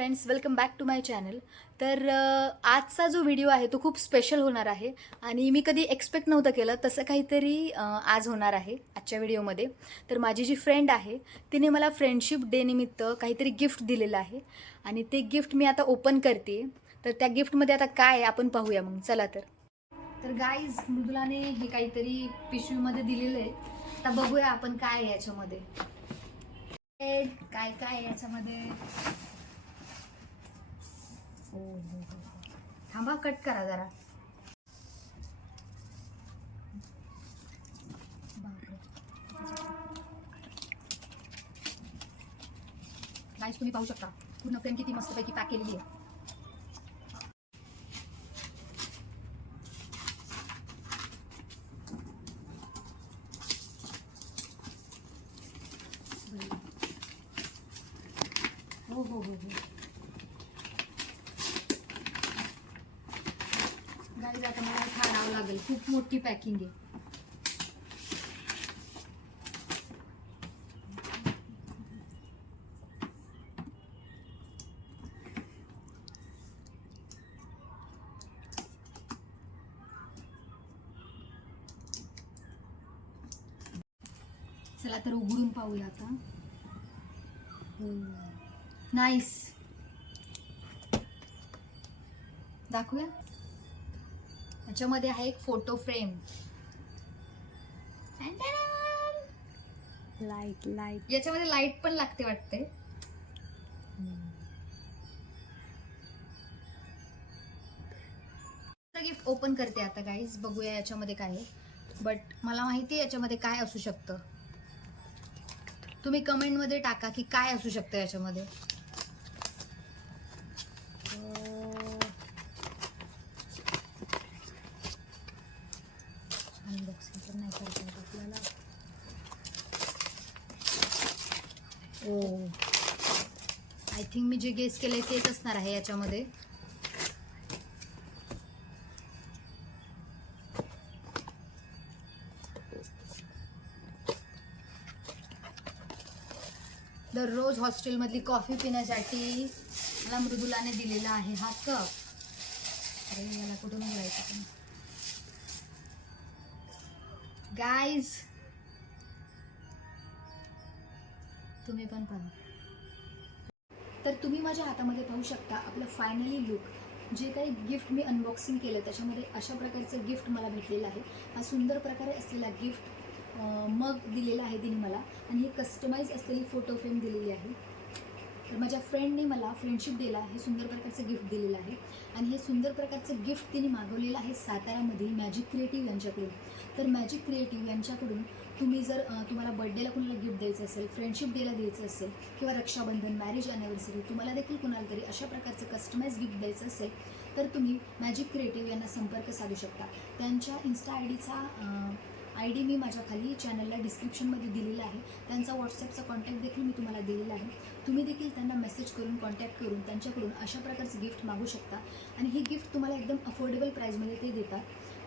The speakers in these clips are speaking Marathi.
Friends, welcome back to my channel. तर आजचा जो व्हिडिओ आहे तो खूप स्पेशल होणार आहे आणि मी कधी एक्सपेक्ट नव्हतं केलं तसं काहीतरी आज होणार आहे आजच्या व्हिडिओमध्ये. तर माझी जी फ्रेंड आहे तिने मला फ्रेंडशिप डे निमित्त काहीतरी गिफ्ट दिलेलं आहे आणि ते गिफ्ट मी आता ओपन करते. तर त्या गिफ्टमध्ये आता काय आहे आपण पाहूया. मग चला तर गाईज, मृदुलाने हे काहीतरी पिशवीमध्ये दिलेलं आहे. आता बघूया आपण काय आहे याच्यामध्ये. काय काय आहे याच्यामध्ये. हो, थांबा, कट करा जरा. गाईस, तुम्ही पाहू शकता पूर्ण फ्रेम किती मस्तपैकी पॅक केलेली आहे. हो हो हो हो गाईज, आता मला काढावं लागेल. खूप मोठी पॅकिंग आहे. चला तर उघडून पाहूया आता. नाईस. दाखवूया. याच्यामध्ये आहे एक फोटो फ्रेम. लाईट याच्यामध्ये लाईट पण लागते वाटते. गिफ्ट ओपन करते आता गाईज. बघूया याच्यामध्ये काय आहे. बट मला माहिती आहे याच्यामध्ये काय असू शकतं. तुम्ही कमेंटमध्ये टाका की काय असू शकतं याच्यामध्ये. अनबॉक्सिंग तर नाही करता येत आपल्याला. ओ, आय थिंक मी जे गेस केलंय तेच असणार आहे याच्यामध्ये. दररोज हॉस्टेलमधली कॉफी पिण्यासाठी मला मृदुलाने दिलेला आहे हा कप. अरे याला कुठून उघडायचं गाईज, तुम्ही पण पहा. तर तुम्ही माझ्या हातामध्ये पाहू शकता आपलं फायनली लुक. जे काही गिफ्ट मी अनबॉक्सिंग केलं त्याच्यामध्ये अशा प्रकारचं गिफ्ट मला भेटलेलं आहे. हा सुंदर प्रकारे असलेला गिफ्ट मग दिलेला आहे तिने मला, आणि ही कस्टमाइज असलेली फोटो फ्रेम दिलेली आहे. तर माझ्या फ्रेंडने मला फ्रेंडशिप डेला हे सुंदर प्रकारचं गिफ्ट दिलेलं आहे. आणि हे सुंदर प्रकारचं गिफ्ट तिने मागवलेलं आहे सातारामधील मॅजिक क्रिएटिव्ह यांच्याकडून. तर मॅजिक क्रिएटिव्ह यांच्याकडून तुम्ही जर तुम्हाला बर्थडेला कुणाला गिफ्ट द्यायचं असेल, फ्रेंडशिप डेला द्यायचं असेल, किंवा रक्षाबंधन, मॅरेज अॅनिव्हर्सरी, तुम्हाला देखील कुणाला तरी अशा प्रकारचं कस्टमाइज गिफ्ट द्यायचं असेल तर तुम्ही मॅजिक क्रिएटिव्ह यांना संपर्क साधू शकता. त्यांच्या इन्स्टा आय डी मी माझ्या खाली चॅनलला डिस्क्रिप्शनमध्ये दिलेला आहे. त्यांचा व्हॉट्सअपचा कॉन्टॅक्ट देखील मी तुम्हाला दिलेला आहे. तुम्ही देखील त्यांना मेसेज करून कॉन्टॅक्ट करून त्यांच्याकडून अशा प्रकारचं गिफ्ट मागू शकता. आणि ही गिफ्ट तुम्हाला एकदम अफोर्डेबल प्राईजमध्ये ते देतात.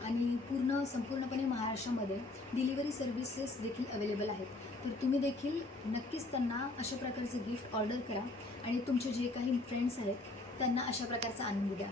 आणि संपूर्णपणे महाराष्ट्रामध्ये डिलिव्हरी सर्व्हिसेस देखील अवेलेबल आहेत. तर तुम्ही देखील नक्कीच त्यांना अशा प्रकारचे गिफ्ट ऑर्डर करा आणि तुमचे जे काही फ्रेंड्स आहेत त्यांना अशा प्रकारचा आनंद द्या.